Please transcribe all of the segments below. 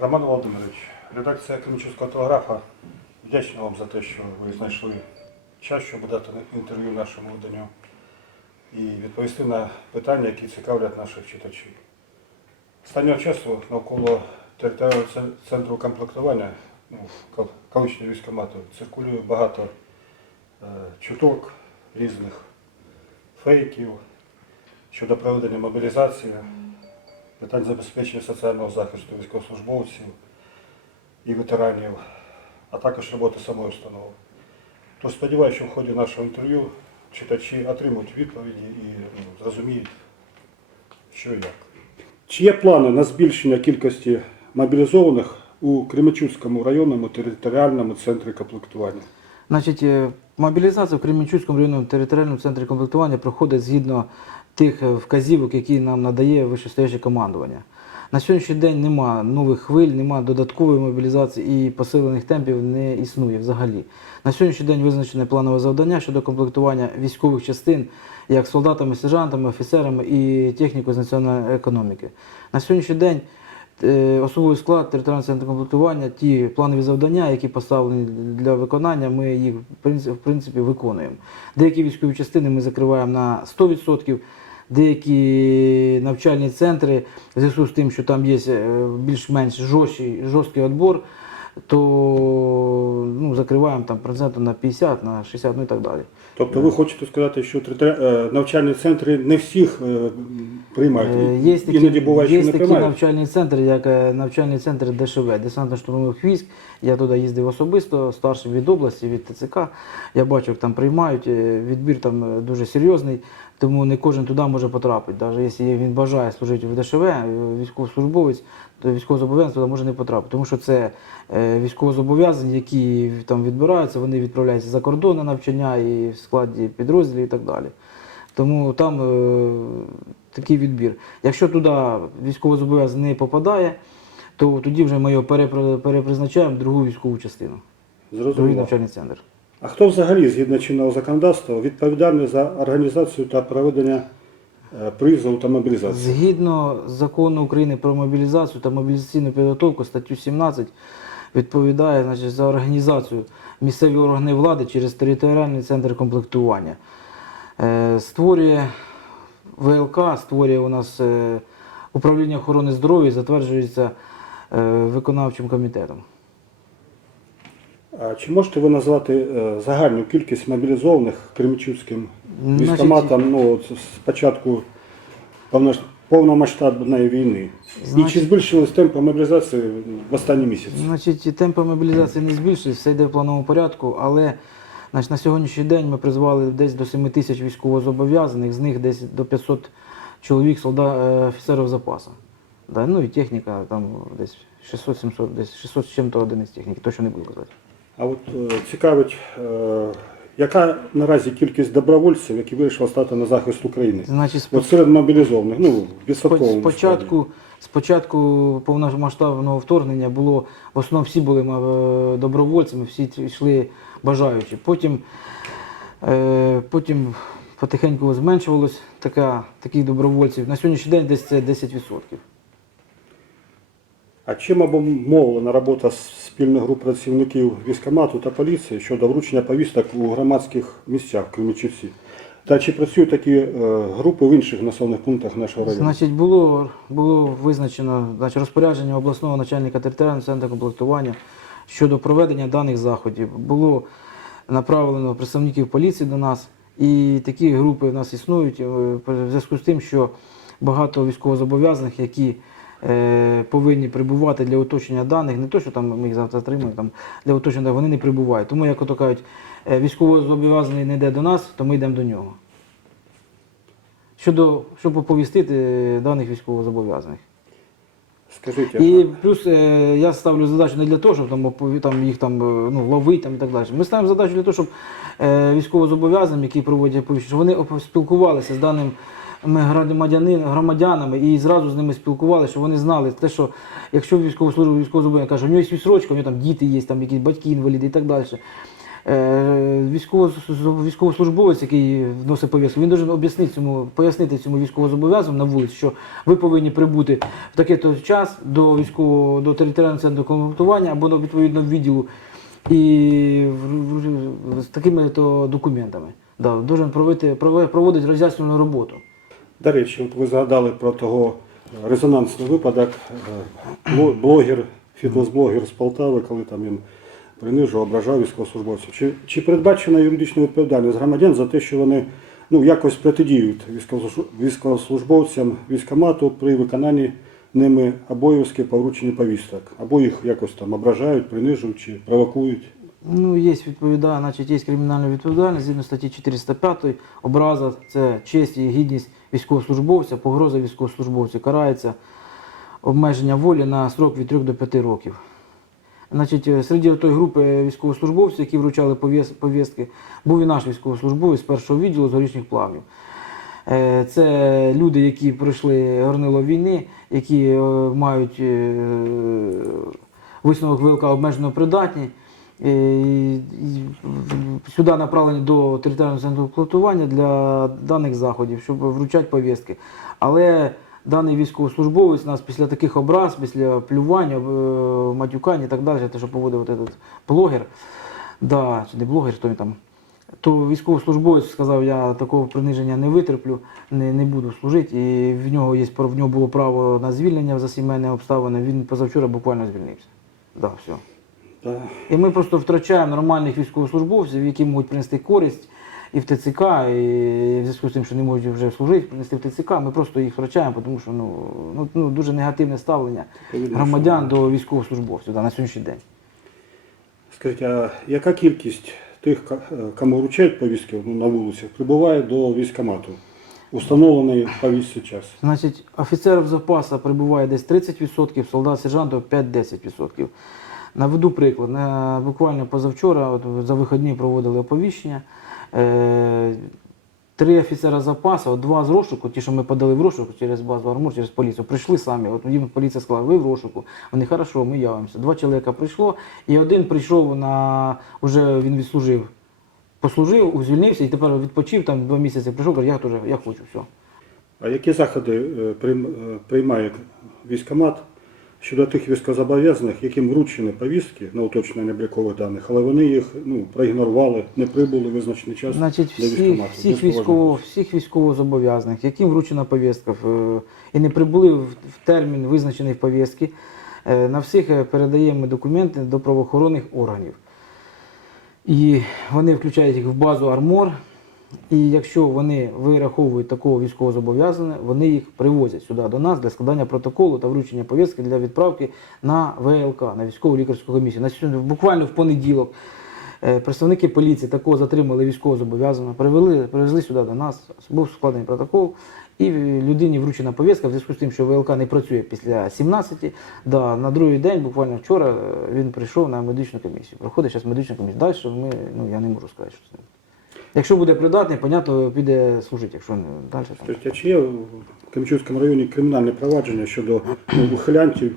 Роман Володимирович, редакція Кременчуцького телеграфа вдячна вам за те, що ви знайшли час, щоб дати інтерв'ю нашому виданню і відповісти на питання, які цікавлять наших читачів. Останнього часу навколо територіального центру комплектування, ну, кол- колишнього військомату, циркулює багато е, чуток різних фейків щодо проведення мобілізації, питань забезпечення соціального захисту військовослужбовців і ветеранів, а також роботи самої установи. То сподіваюся, що в ході нашого інтерв'ю читачі отримують відповіді і ну, зрозуміють, що і як. Чи є плани на збільшення кількості мобілізованих у Кременчуцькому районному територіальному центрі комплектування? Значить, е, мобілізація в Кремінчуцькому районному територіальному центрі комплектування проходить згідно тих е, вказівок, які нам надає вищестояще командування. На сьогоднішній день нема нових хвиль, нема додаткової мобілізації і посилених темпів не існує взагалі. На сьогоднішній день визначене планове завдання щодо комплектування військових частин як солдатами, сержантами, офіцерами і технікою з національної економіки. На сьогоднішній день особовий склад територіального центру комплектування, ті планові завдання, які поставлені для виконання, ми їх в принципі, виконуємо. Деякі військові частини ми закриваємо на 100%, деякі навчальні центри, в зв'язку з тим, що там є е, більш-менш жорсткий, жорсткий відбор, то ну, закриваємо там процентів на 50, на 60, ну і так далі. Тобто ви хочете сказати, що е, навчальні центри не всіх е, приймають, Е, Є такі, іноді буває, є що не такі приймають. навчальні центри, як навчальний центр ДШВ, десантно-штурмових військ. Я туди їздив особисто, старший від області, від ТЦК. Я бачу, як там приймають. Відбір там дуже серйозний, тому не кожен туди може потрапити. Навіть якщо він бажає служити в ДШВ, військовослужбовець, то військовозобов'язаний туди може не потрапити. Тому що це е, військовозобов'язані, які там відбираються, вони відправляються за кордон на навчання і в складі підрозділів і так далі. Тому там е, такий відбір. Якщо туди військовозобов'язаний не попадає, то тоді вже ми його перепризначаємо в другу військову частину, в другий навчальний центр. А хто взагалі, згідно чинного законодавства, відповідальний за організацію та проведення е, призову та? Згідно закону України про мобілізацію та мобілізаційну підготовку, статтю 17 відповідає значить, за організацію місцеві органи влади через територіальний центр комплектування. Е, Створює ВЛК, створює у нас е, управління охорони здоров'я, і затверджується виконавчим комітетом. Чи можете ви назвати е, загальну кількість мобілізованих Значить, військоматом ну, з початку повномасштабної війни? І чи Значить- збільшились темпи мобілізації в останні місяці? Значить, темпи мобілізації не збільшують, все йде в плановому порядку, але значить, на сьогоднішній день ми призвали десь до 7 тисяч військовозобов'язаних, з них десь до 500 чоловік, солдат, е, офіцерів запасу. Да, ну і техніка там десь 600-700, десь 600 з чим-то одиниць техніки, точно не буду казати. А от е, цікавить, е, яка наразі кількість добровольців, які вирішили стати на захист України? Значить, спо- От серед мобілізованих, ну, в відсотковому спочатку, спочатку повномасштабного вторгнення було, в основному всі були е, добровольцями, всі йшли бажаючі. Потім, потім потихеньку зменшувалось така, таких добровольців. На сьогоднішній день десь це 10%. А чим обумовлена робота спільних груп працівників військкомату та поліції щодо вручення повісток у громадських місцях в Кременчуці? Та чи працюють такі е, групи в інших населених пунктах нашого району? Значить, було, було визначено значить, розпорядження обласного начальника територіального центру комплектування щодо проведення даних заходів. Було направлено представників поліції до нас, і такі групи в нас існують е, в зв'язку з тим, що багато військовозобов'язаних, які повинні прибувати для уточнення даних, не то, що там ми їх завтра затримуємо, там для уточнення вони не прибувають. Тому, як ото кажуть, е, військовозобов'язаний не йде до нас, то ми йдемо до нього. Щодо, щоб оповістити даних військовозобов'язаних. Скажіть, І плюс е, я ставлю задачу не для того, щоб там, опові- там, їх там, е, ну, ловити там, і так далі. Ми ставимо задачу для того, щоб е, військовозобов'язаним, які проводять оповіщення, щоб вони оп- спілкувалися з даним громадянин, громадянами і зразу з ними спілкувалися, щоб вони знали те, що якщо військовослужба військовозобов'язаний каже, у нього є відсрочка, у нього там діти є, там якісь батьки інваліди і так далі. Е, Військовослужбовець, який вносить пов'язку, він должен об'яснити цьому, пояснити цьому військовозобов'язаному на вулиці, що ви повинні прибути в такий-то час до військового до територіального центру комплектування або до відповідного відділу і з такими то документами. Да, должен проводити, проводити роз'яснювальну роботу. До речі, от ви згадали про того резонансний випадок. е, Блогер, фітнес-блогер з Полтави, коли там він принижував, ображав військовослужбовців. Чи, чи передбачена юридична відповідальність громадян за те, що вони ну, якось протидіють військовослужбовцям військомату при виконанні ними обов'язків по врученню повісток, або їх якось там ображають, принижують чи провокують? Ну, є відповідальність, значить, є кримінальна відповідальність згідно статті 405 образа це честь і гідність військовослужбовця, погроза військовослужбовця карається обмеження волі на срок від 3 до 5 років. Значить, е, серед тої групи військовослужбовців, які вручали пов'яз- повістки, був і наш військовослужбовець з першого відділу з горішніх плавнів. Е, Це люди, які пройшли горнило війни, які е, мають висновок ВЛК обмежено придатні. Е, Сюди направлені до територіального центру комплектування для даних заходів, щоб вручати повістки. Але даний військовослужбовець нас після таких образ, після плювань, об- е, матюкань і так далі, те, що поводив от этот блогер, да, чи не блогер, хто там, то військовослужбовець сказав, я такого приниження не витерплю, не, не буду служити. І в нього є в нього було право на звільнення за сімейні обставини. Він позавчора буквально звільнився. Да, все. І ми просто втрачаємо нормальних військовослужбовців, які можуть принести користь і в ТЦК, і в зв'язку з тим, що не можуть вже служити, принести в ТЦК, ми просто їх втрачаємо, тому що ну, ну, ну, дуже негативне ставлення громадян до військовослужбовців да, на сьогоднішній день. Скажіть, а яка кількість тих, е, кому вручають повістки ну, на вулицях, прибуває до військомату? Установлений повістці час. Значить, офіцерів запасу прибуває десь 30%, солдат сержантів 5-10%. Наведу приклад. Буквально позавчора, от, за вихідні проводили оповіщення. Е, три офіцера запасу, два з розшуку, ті, що ми подали в розшук через базу Армур, через поліцію, прийшли самі. От їм поліція сказала, ви в розшуку. Вони хорошо, ми явимося. Два чоловіка прийшло, і один прийшов на вже він відслужив. Послужив, звільнився і тепер відпочив там два місяці. Прийшов, каже, я теж я хочу, все. А які заходи е, е, приймає військомат щодо тих військовозобов'язаних, яким вручені повістки на уточнення облікових даних, але вони їх ну, проігнорували, не прибули в визначений час Значить, до всіх, військкомату? всіх, військово, всіх військовозобов'язаних, яким вручена повістка в- і не прибули в, в термін визначений в повістки, е, на всіх е, передаємо документи до правоохоронних органів. І вони включають їх в базу Армор. І якщо вони вираховують такого військовозобов'язаного, вони їх привозять сюди до нас для складання протоколу та вручення повістки для відправки на ВЛК, на військову лікарську комісію. На сьогодні, буквально в понеділок Е, Представники поліції такого затримали військовозобов'язаного, привели, привезли сюди до нас, був складений протокол, і людині вручена повістка в зв'язку з тим, що ВЛК не працює після 17. Да, на другий день, буквально вчора, е, він прийшов на медичну комісію. Проходить зараз медична комісія. Далі ми, ну, я не можу сказати, що ним. Якщо буде придатний, понятно, піде служити, якщо не далі там. Скажіть, а чи є в Кремчуцькому районі кримінальне провадження щодо ну, ухилянтів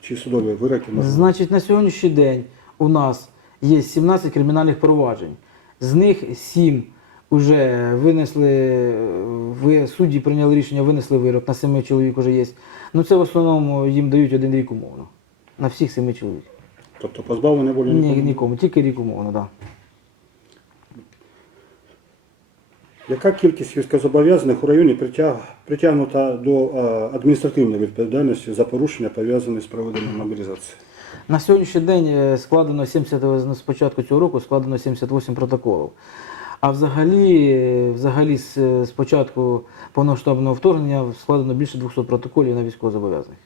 чи судові вироки? Значить, на сьогоднішній день у нас є 17 кримінальних проваджень. З них 7 вже винесли, ви, судді прийняли рішення, винесли вирок, на 7 чоловік вже є. Ну це в основному їм дають один рік умовно. На всіх 7 чоловік. Тобто позбавлення волі Ні, нікому? нікому, тільки рік умовно, так. Да. Яка кількість військовозобов'язаних у районі притяг, притягнута до е, адміністративної відповідальності за порушення, пов'язані з проведенням мобілізації? На сьогоднішній день е, складено 70, з початку цього року складено 78 протоколів. А взагалі, е, взагалі з початку повномасштабного вторгнення складено більше 200 протоколів на військовозобов'язаних.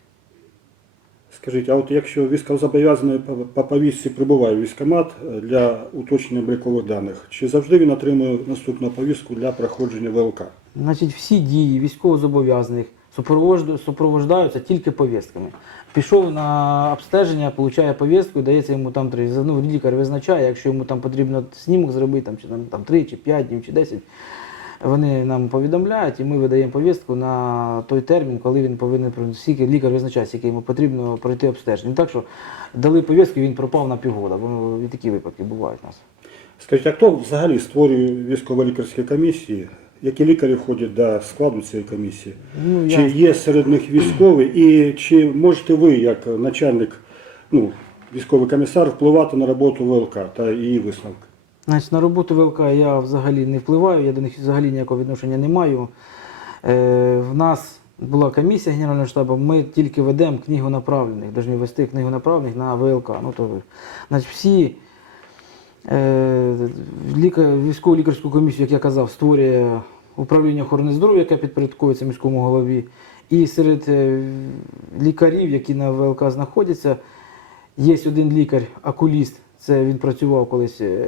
Скажіть, а от якщо військовозобов'язаний по, по повістці прибуває в військкомат е, для уточнення облікових даних, чи завжди він отримує наступну повістку для проходження ВЛК? Значить, всі дії військовозобов'язаних супроводжуються тільки повістками. Пішов на обстеження, отримує повістку, дається йому там три. Ну, лікар визначає, якщо йому там потрібно снімок зробити, там, чи там, там 3, чи 5 днів, чи 10. Вони нам повідомляють, і ми видаємо повістку на той термін, коли він повинен пройти. Скільки лікар визначає, скільки йому потрібно пройти обстеження. Не так, що дали повістку, він пропав на півгода. Бо і такі випадки бувають у нас. Скажіть, а хто взагалі створює військово-лікарські комісії? Які лікарі входять до складу цієї комісії? Ну, Чи я- є серед них військові? І чи можете ви, як начальник, ну, військовий комісар, впливати на роботу ВЛК та її висновки? Значить, на роботу ВЛК я взагалі не впливаю, я до них взагалі ніякого відношення не маю. Е, в нас була комісія Генерального штабу, ми тільки ведемо книгу направлених, повинні вести книгу направлених на ВЛК. Ну, то, значить, всі е, ліка, військово лікарську комісію, як я казав, створює управління охорони здоров'я, яке підпорядковується міському голові. І серед е, лікарів, які на ВЛК знаходяться, Є один лікар, окуліст, це він працював колись е,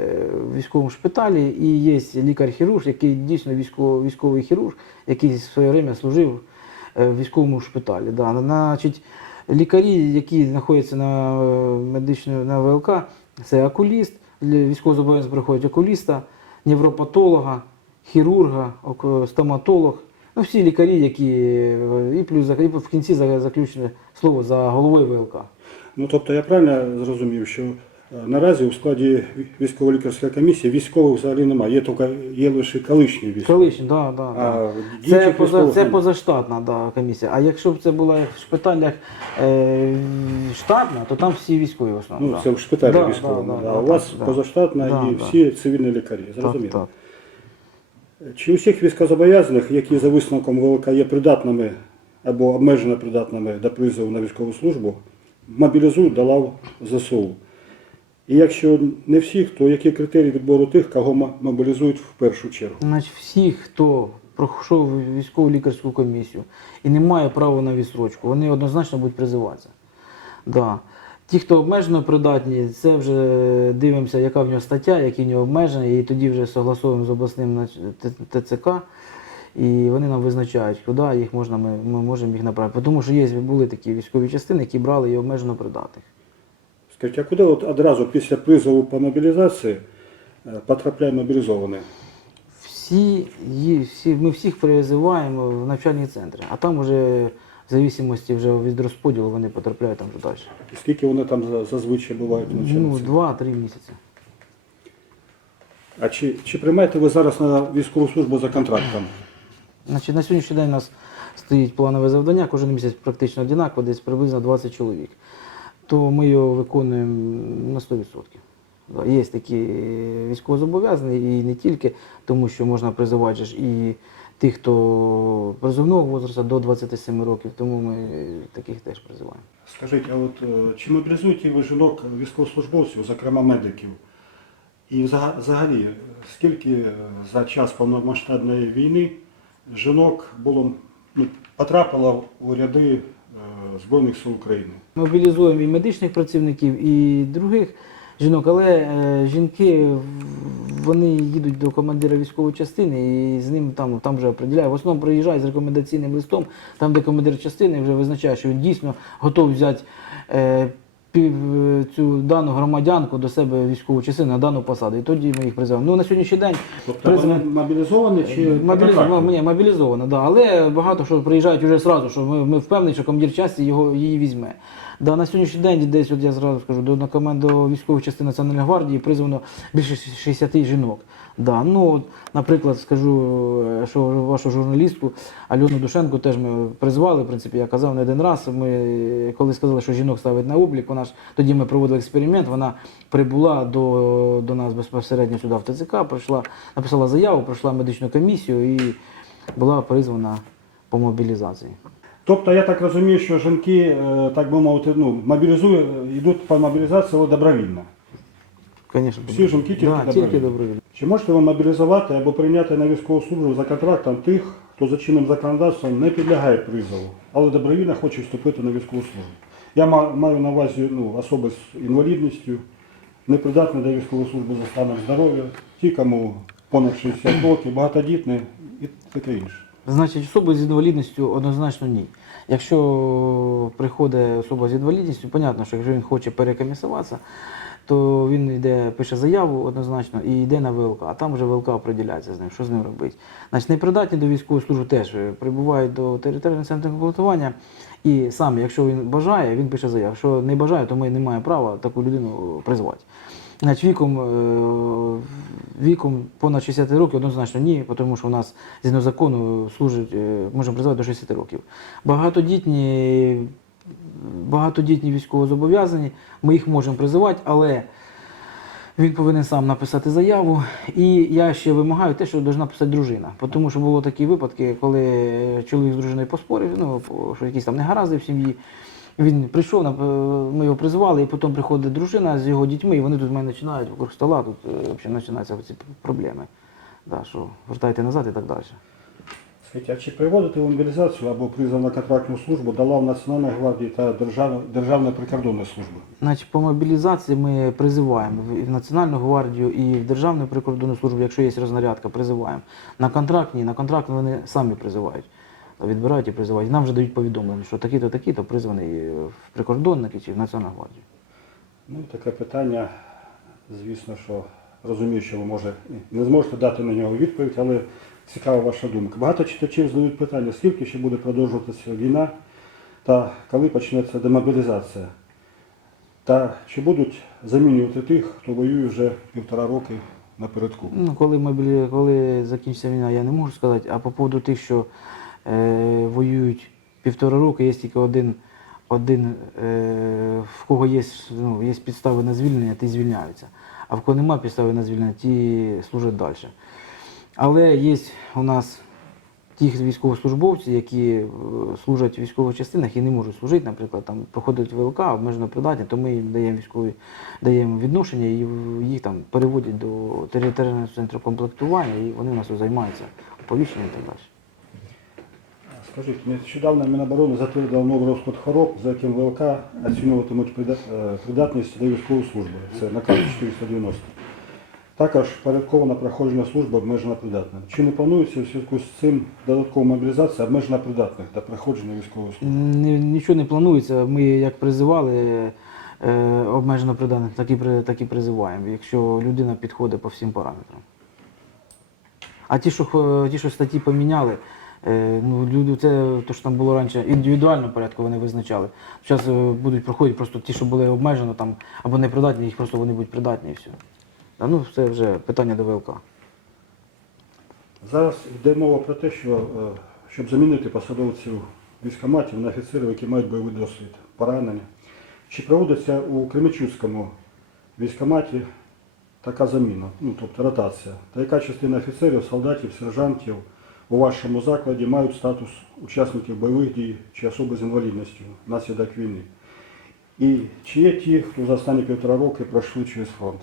в військовому шпиталі, і є лікар-хірург, який дійсно військовий, військовий хірург, який в своє время служив е, в військовому шпиталі. Да. Значить, лікарі, які знаходяться на е, медичному на ВЛК, це окуліст, військовозобов'язаний приходять окуліста, невропатолога, хірурга, стоматолог. Ну, всі лікарі, які і плюс і в кінці за- заключне слово за головою ВЛК. Ну, тобто я правильно зрозумів, що наразі у складі військово-лікарської комісії військових взагалі немає, є, тільки, є лише колишні військові. Колишні, да, да, да. А Це, поза, це позаштатна да, комісія. А якщо б це була в шпиталях е, штатна, то там всі військові в основному. Ну, да. це в шпиталі Да, військовому. да, да, да, а у вас да. позаштатна Да, і да. всі цивільні лікарі. Зрозуміло. так. Чи усіх військовозобов'язаних, які за висновком ВЛК є придатними або обмежено придатними до призову на військову службу, мобілізують до лав ЗСУ? І якщо не всіх, то які критерії відбору тих, кого мобілізують в першу чергу? Значить, всі, хто пройшов військову лікарську комісію і не має права на відсрочку, вони однозначно будуть призиватися. Да. Ті, хто обмежено придатні, це вже дивимося, яка в нього стаття, які в нього обмеження, і тоді вже согласуємо з обласним ТЦК, і вони нам визначають, куди їх можна, ми, ми можемо їх направити. Тому що є, були такі військові частини, які брали і обмежено придатних. Скажіть, а куди от одразу після призову по мобілізації е, потрапляє мобілізований? Всі, всі, ми всіх призиваємо в навчальні центри, а там вже в зависимості вже від розподілу вони потрапляють там вже далі. І скільки вони там за- зазвичай бувають Ну, навчальниці? два-три місяці. А чи, чи приймаєте ви зараз на військову службу за контрактом? Значить, на сьогоднішній день у нас стоїть планове завдання, кожен місяць практично однаково, десь приблизно 20 чоловік. То ми його виконуємо на 100%. Є такі військовозобов'язані і не тільки, тому що можна призивати ж і тих, хто призовного возрасту до 27 років, тому ми таких теж призиваємо. Скажіть, а от е, чи мобілізуєте ви жінок військовослужбовців, зокрема медиків? І взагалі, скільки е, за час повномасштабної війни жінок було ну, потрапило у ряди Збройних сил України? Мобілізуємо і медичних працівників, і других жінок, але е, жінки вони їдуть до командира військової частини і з ним там, там вже определяє. В основному приїжджають з рекомендаційним листом, там, де командир частини вже визначає, що він дійсно готовий взяти е, цю дану громадянку до себе військову часи на дану посаду. І тоді ми їх призиваємо. Ну на сьогоднішній день Тобто вони мобілізовані чи Мобілізовано, мобілізована, ні, мобілізовано, да. але багато що приїжджають вже зразу, що ми, ми впевнені, що командир часті його, її візьме. Да, на сьогоднішній день десь, от я зразу скажу, до, команду військової частини Національної гвардії призвано більше 60 жінок. Да, ну, от, наприклад, скажу, е, що вашу журналістку Альону Душенко теж ми призвали, в принципі, я казав не один раз. Ми, коли сказали, що жінок ставить на облік, вона ж тоді ми проводили експеримент, вона прибула до, до нас безпосередньо сюди в ТЦК, прийшла, написала заяву, пройшла медичну комісію і була призвана по мобілізації. Тобто я так розумію, що жінки, е, так би мовити, ну, мобілізують, йдуть по мобілізації добровільно. Конечно, Всі жінки тільки да, добровільно. тільки добровільно. Чи можете ви мобілізувати або прийняти на військову службу за контрактом тих, хто за чинним законодавством не підлягає призову, але добровільно хоче вступити на військову службу? Я маю на увазі ну, особи з інвалідністю, непридатні до військової служби за станом здоров'я, ті, кому понад 60 років, багатодітні і таке інше. Значить, особи з інвалідністю однозначно ні. Якщо приходить особа з інвалідністю, понятно, що якщо він хоче перекомісуватися, то він йде, пише заяву однозначно і йде на ВЛК, а там вже ВЛК определяється з ним, що з ним робити. Значить, непридатні до військової служби теж е, прибувають до територіального центру комплектування. І сам, якщо він бажає, він пише заяву. Якщо не бажає, то ми не маємо права таку людину призвати. Значить, віком, е, віком понад 60 років однозначно ні, тому що у нас згідно закону служить, е, можемо призвати до 60 років. Багатодітні, багатодітні військовозобов'язані, ми їх можемо призивати, але він повинен сам написати заяву. І я ще вимагаю те, що повинна писати дружина. Тому що було такі випадки, коли чоловік з дружиною поспорив, ну, що якісь там негаразди в сім'ї. Він прийшов, ми його призвали, і потім приходить дружина з його дітьми, і вони тут в мене починають вокруг стола, тут е, взагалі починаються ці проблеми. Да, що вертайте назад і так далі. Скажіть, а чи приводити в мобілізацію або призов на контрактну службу до лав Національної гвардії та Держав... Державної прикордонної служби? Значить, по мобілізації ми призиваємо в- і в Національну гвардію, і в Державну прикордонну службу, якщо є рознарядка, призиваємо. На контракт ні, на контракт вони самі призивають. Відбирають і призивають. Нам вже дають повідомлення, що такі-то, такі-то призваний в прикордонники чи в Національну гвардію. Ну, таке питання, звісно, що розумію, що ви може не зможете дати на нього відповідь, але цікава ваша думка. Багато читачів задають питання, скільки ще буде продовжуватися війна та коли почнеться демобілізація. Та чи будуть замінювати тих, хто воює вже півтора роки напередку? Ну, коли, мобілі... коли закінчиться війна, я не можу сказати. А по поводу тих, що е, воюють півтора року, є тільки один, один е, в кого є, ну, є підстави на звільнення, ті звільняються. А в кого немає підстави на звільнення, ті служать далі. Але є у нас ті військовослужбовці, які е, служать в військових частинах і не можуть служити, наприклад, там проходять ВЛК, обмежено придатні, то ми їм даємо військові даємо відношення і їх там переводять до територіального центру комплектування, і вони у нас займаються оповіщенням і так далі. Скажіть, нещодавно Міноборони затвердив новий розклад хвороб, за яким ВЛК оцінюватимуть е, придатність до військової служби. Це наказ 490. Також порядкована проходження служби обмежено придатним. Чи не планується у зв'язку з цим додаткова мобілізація обмежено придатних до проходження військової служби? Нічого не планується. Ми як призивали е, обмежено придатних, так і, так і призиваємо, якщо людина підходить по всім параметрам. А ті, що, ті, що статті поміняли, е, ну, люди, це то, що там було раніше, індивідуально порядку вони визначали. Зараз е, будуть проходити просто ті, що були обмежено там, або непридатні, їх просто вони будуть придатні і все. Та, ну, це вже питання до ВЛК. Зараз йде мова про те, що е, щоб замінити посадовців військоматів на офіцерів, які мають бойовий досвід, поранення. Чи проводиться у Кременчуцькому військоматі така заміна, ну тобто ротація? Та яка частина офіцерів, солдатів, сержантів у вашому закладі мають статус учасників бойових дій чи особи з інвалідністю внаслідок війни? І чи є ті, хто за останні півтора роки пройшли через фронт?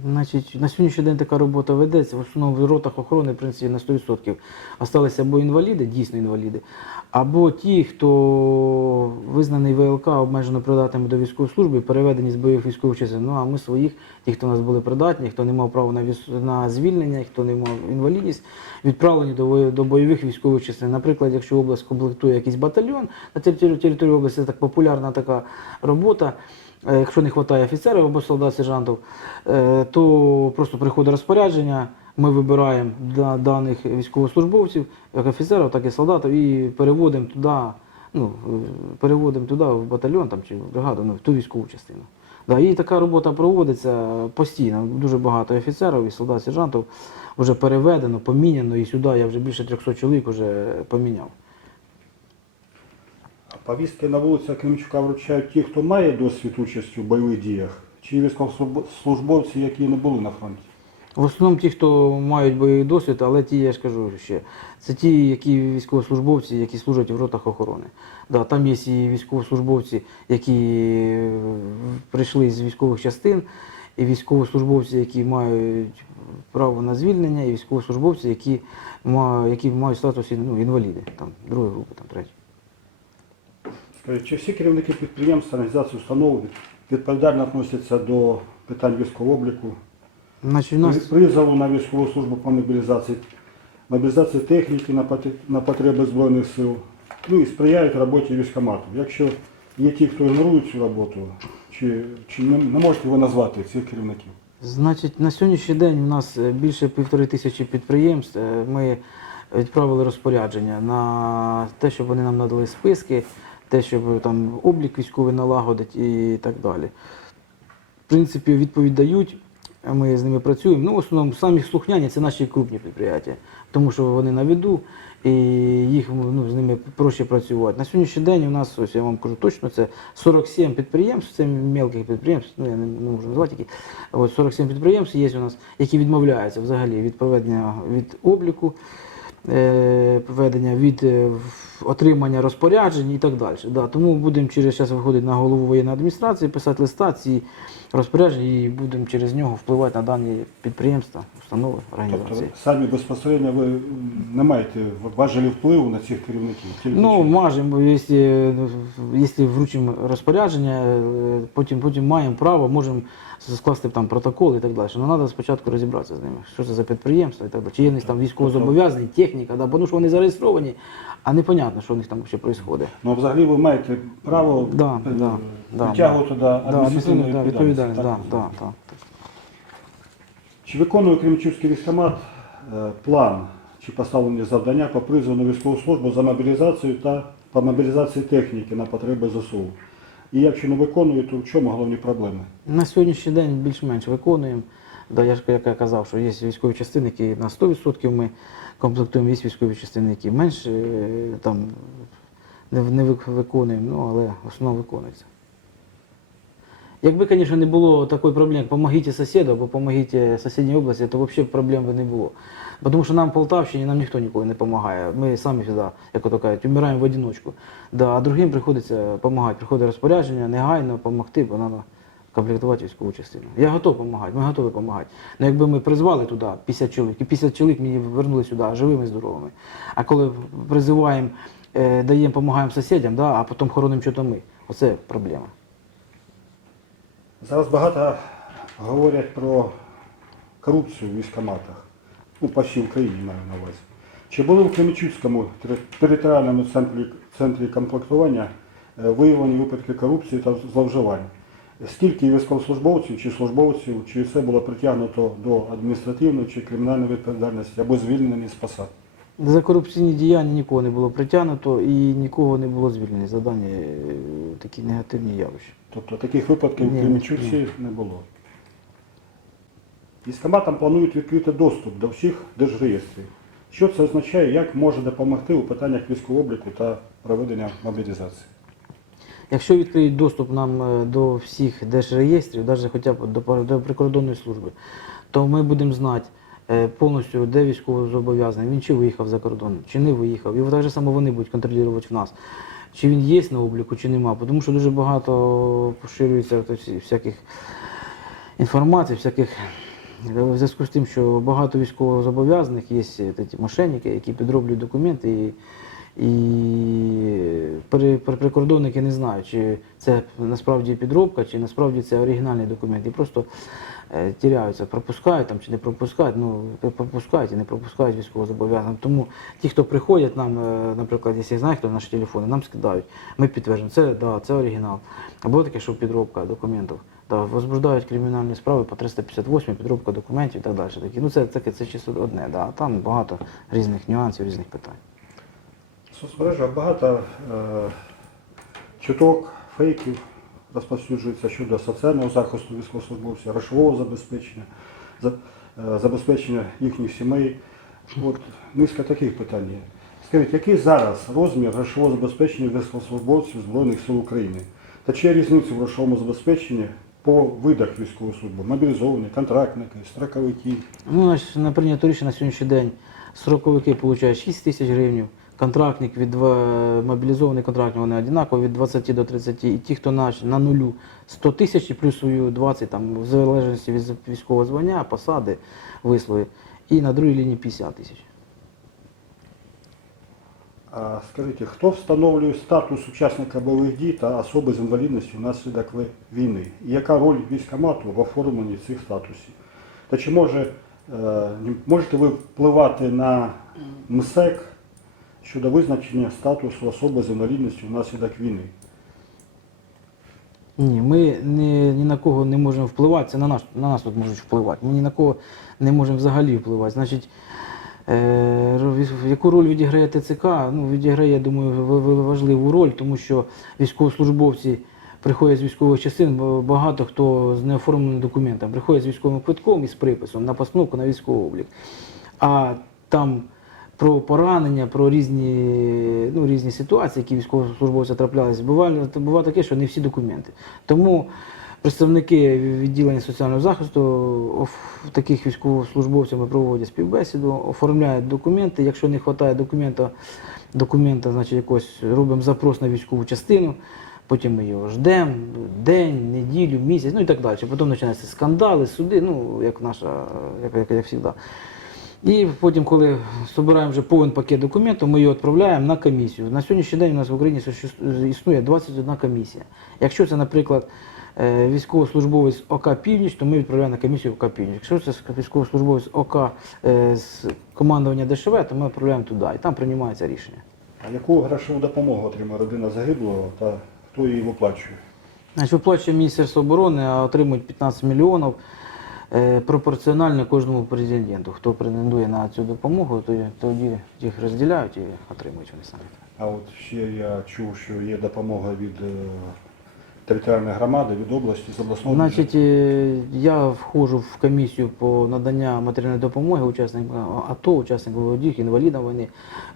Значить, на сьогоднішній день така робота ведеться. В основному в ротах охорони, в принципі, на 100% осталися або інваліди, дійсно інваліди, або ті, хто визнаний ВЛК обмежено придатними до військової служби, переведені з бойових військових частин. Ну а ми своїх, ті, хто у нас були придатні, хто не мав права на, віс... на звільнення, хто не мав інвалідність, відправлені до, до бойових військових частин. Наприклад, якщо область комплектує якийсь батальйон, на території області це так популярна така робота. Е, Якщо не вистачає офіцерів або солдат, сержантів, е, то просто приходить розпорядження, ми вибираємо да- даних військовослужбовців, як офіцерів, так і солдатів, і переводимо туди, ну, е, переводимо туди в батальйон там, чи в бригаду, ну, в ту військову частину. Да, і така робота проводиться постійно. Дуже багато офіцерів і солдат, сержантів вже переведено, поміняно, і сюди я вже більше 300 чоловік вже поміняв. Повістки на вулицях Кремчука вручають ті, хто має досвід участі в бойових діях, чи військовослужбовці, які не були на фронті. В основному ті, хто мають бойовий досвід, але ті, я ж кажу ще, це ті, які військовослужбовці, які служать в ротах охорони. Да, там є і військовослужбовці, які е, прийшли з військових частин, і військовослужбовці, які мають право на звільнення, і військовослужбовці, які мають, які мають статус ну, інваліди, там, другої групи, там, третьої. Скажіть, чи всі керівники підприємств, організацій, установ відповідально відносяться до питань військового обліку, Значить, у нас призову на військову службу по мобілізації, мобілізації техніки на потреби Збройних сил, ну і сприяють роботі військомату. Якщо є ті, хто ігнорує цю роботу, чи, чи не, не можете ви назвати цих керівників? Значить, на сьогоднішній день у нас е, більше півтори тисячі підприємств. Е, Ми відправили розпорядження на те, щоб вони нам надали списки, те, щоб там облік військовий налагодить і так далі. в принципі, відповідь дають. Ми з ними працюємо. Ну, в основному самі слухняні це наші крупні підприємства, тому що вони на виду і їх ну, з ними проще працювати. На сьогоднішній день у нас, ось я вам кажу точно, це 47 підприємств, це мелких підприємств, ну я не, не можу назвати які. От 47 підприємств є у нас, які відмовляються взагалі від проведення від обліку, проведення від е, отримання розпоряджень і так далі. Да, тому будемо через час виходити на голову воєнної адміністрації, писати листа ці розпорядження і будемо через нього впливати на дані підприємства, установи, Тобто самі безпосередньо ви не маєте важелі впливу на цих керівників. Тільки Ну, можемо, якщо, вручимо розпорядження, е, потім, потім маємо право, можемо скласти там протокол і так далі. Але треба спочатку розібратися з ними, що це за підприємство і так далі. Чи є в них там військовозобов'язані, техніка, да, тому що вони зареєстровані, а непонятно, що в них там ще відбувається. Ну, взагалі ви маєте право Да, е, да, да, притягувати туди Да, адміністративну адміністративна да, відповідальність, так? да, да, да. Чи виконує Кремчуцький військкомат е, план чи поставлені завдання по призову на військову службу за мобілізацію та по мобілізації техніки на потреби ЗСУ? І якщо не виконує, то в чому головні проблеми? На сьогоднішній день більш-менш виконуємо. Да, я ж як я казав, що є військові частини, які на 100% ми комплектуємо, є військові частини, які менше там, не, виконуємо, ну, але в основному виконується. Якби, звісно, не було такої проблеми, як помогите сусіду або помогите сусідній області, то взагалі проблем би не було. Тому що нам в Полтавщині нам ніхто ніколи не допомагає. Ми самі сюди, як ото кажуть, вмираємо в одиночку. Да, а другим приходиться допомагати. Приходить розпорядження, негайно допомогти, бо треба комплектувати військову частину. Я готов допомагати, ми готові допомагати. Ну якби ми призвали туди 50 чоловік, і 50 чоловік мені вернули сюди живими і здоровими. А коли призиваємо, е, даємо, допомагаємо сусідям, да, а потім хоронимо що ми. Оце проблема. Зараз багато говорять про корупцію в військкоматах. Ну, по всій Україні маю на увазі. Чи були в Кременчуцькому тери- територіальному центрі, центрі комплектування е, виявлені випадки корупції та зловживань? Скільки військовослужбовців чи службовців, чи все було притягнуто до адміністративної чи кримінальної відповідальності або звільнені з посад? За корупційні діяння нікого не було притягнуто і нікого не було звільнено за дані е, такі негативні явища. Тобто таких випадків в ні. не було. Військкоматам планують відкрити доступ до всіх держреєстрів. Що це означає, як може допомогти у питаннях військового обліку та проведення мобілізації? Якщо відкриють доступ нам е, до всіх держреєстрів, навіть хоча б до, до прикордонної служби, то ми будемо знати е, повністю, де військовозобов'язаний, він чи виїхав за кордон, чи не виїхав. І так же само вони будуть контролювати в нас, чи він є на обліку, чи нема. Тому що дуже багато поширюється всяких інформацій, всяких. В зв'язку з тим, що багато військовозобов'язаних є е, ті мошенники, які підроблюють документи і і при, при, прикордонники не знають, чи це насправді підробка, чи насправді це оригінальний документ. І просто е, тіряються, пропускають там чи не пропускають, ну пропускають і не пропускають військовозобов'язаних. Тому ті, хто приходять нам, е, наприклад, якщо знають, хто наші телефони, нам скидають. Ми підтверджуємо, це, да, це оригінал. Або таке, що підробка документів. Да, возбуждають кримінальні справи по 358, підробка документів і так далі. Такі. Ну, це, таке, це чисто одне, да. а там багато різних нюансів, різних питань. Соцмережах багато е, чуток, фейків розповсюджується щодо соціального захисту військовослужбовців, грошового забезпечення, за- е, забезпечення їхніх сімей. От низка таких питань є. Скажіть, який зараз розмір грошового забезпечення військовослужбовців Збройних сил України? Та чи є різниця в грошовому забезпеченні по видах військової служби? Мобілізовані, контрактники, строковики? Ну, значить, на прийнято рішення на сьогоднішній день строковики отримують 6 тисяч гривень, контрактник від два- мобілізований контрактник, вони однакові від 20 до 30, і ті, хто на, на нулю 100 тисяч і плюс свою 20, там, в залежності від військового звання, посади, вислови, і на другій лінії 50 тисяч. А скажіть, хто встановлює статус учасника бойових дій та особи з інвалідністю внаслідок війни? І яка роль військкомату в оформленні цих статусів? Та чи може, е, можете ви впливати на МСЕК щодо визначення статусу особи з інвалідністю внаслідок війни? Ні, ми ні, ні на кого не можемо впливати, це на нас, на нас тут можуть впливати. Ми ні на кого не можемо взагалі впливати. Значить, е, яку роль відіграє ТЦК? Ну, відіграє, я думаю, важливу роль, тому що військовослужбовці приходять з військових частин, багато хто з неоформленими документами, приходять з військовим квитком і з приписом на постановку на військовий облік. А там про поранення, про різні, ну, різні ситуації, які військовослужбовця траплялися, буває, буває таке, що не всі документи. Тому представники відділення соціального захисту таких військовослужбовців ми проводять співбесіду, оформляють документи. Якщо не вистачає документа, документа, значить якось робимо запрос на військову частину. Потім ми його ждемо день, неділю, місяць, ну і так далі. Потім починаються скандали, суди, ну як наша, як, як, як завжди. І потім, коли збираємо вже повен пакет документів, ми його відправляємо на комісію. На сьогоднішній день у нас в Україні існує 21 комісія. Якщо це, наприклад, е, військовослужбовець ОК Північ, то ми відправляємо на комісію ОК Північ. Якщо це військовослужбовець ОК е, з командування ДШВ, то ми відправляємо туди, і там приймається рішення. А яку грошову допомогу отримує родина загиблого та хто її виплачує? Значить, виплачує Міністерство оборони, а отримують 15 мільйонів пропорціонально кожному президенту. Хто претендує на цю допомогу, то тоді їх розділяють і отримують вони самі. А от ще я чув, що є допомога від е, територіальної громади, від області, з обласного Значить, е, я входжу в комісію по надання матеріальної допомоги учасникам АТО, учасникам дій, інвалідам війни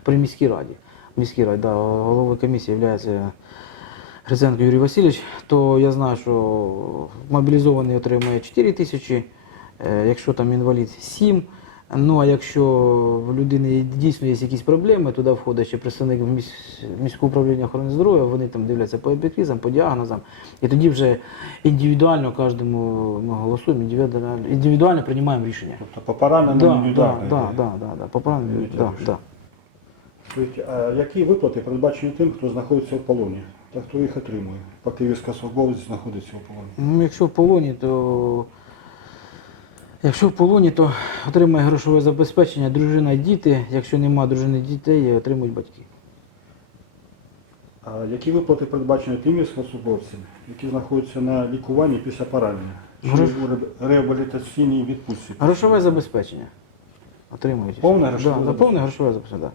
при міській раді. Міській раді, да, головою комісії є Гриценко Юрій Васильович, то я знаю, що мобілізований отримує 4 тисячі, е, якщо там інвалід 7. Ну а якщо в людини дійсно є якісь проблеми, туди входить ще представник міс- міського управління охорони здоров'я, вони там дивляться по епікризам, по діагнозам, і тоді вже індивідуально кожному ми голосуємо, індивідуально, індивідуально приймаємо рішення. Тобто по пораненим Да, да, індивідуально да, йде. да, да, да, по пораненню, да, да. А які виплати передбачені тим, хто знаходиться в полоні? Та хто їх отримує, поки військовослужбовець знаходиться у полоні? Ну, якщо в полоні, то якщо в полоні, то отримає грошове забезпечення дружина і діти. Якщо немає дружини дітей, отримують батьки. А які виплати передбачені тим військовослужбовцям, які знаходяться на лікуванні після поранення? Грош- реабілітаційній відпустці? Грошове забезпечення. Отримують. Повне грошове да, повне грошове забезпечення.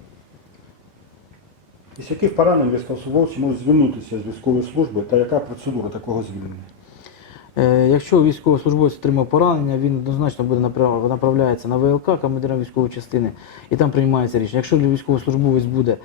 Із яких поранень військовослужбовці можуть звільнитися з військової служби та яка процедура такого звільнення? Е, Якщо військовослужбовець отримав поранення, він однозначно буде направ- направляється на ВЛК командиром військової частини і там приймається рішення. Якщо військовослужбовець буде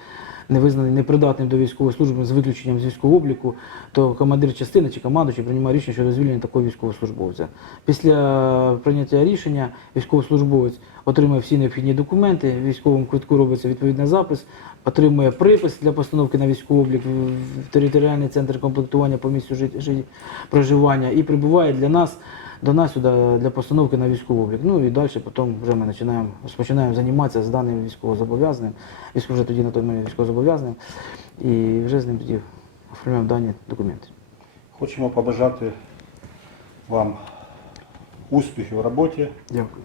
не визнаний непридатним до військової служби з виключенням з військового обліку, то командир частини чи командуючий приймає рішення щодо звільнення такого військовослужбовця. Після прийняття рішення військовослужбовець отримує всі необхідні документи, в військовому квитку робиться відповідний запис, отримує припис для постановки на військовий облік в територіальний центр комплектування по місцю проживання і прибуває для нас до нас сюди для постановки на військовий облік. Ну і далі потім вже ми починаємо розпочинаємо займатися з даним військовозобов'язаним, військово вже тоді на той момент військовозобов'язаним, і вже з ним тоді оформляємо дані документи. Хочемо побажати вам успіхів у роботі. Дякую.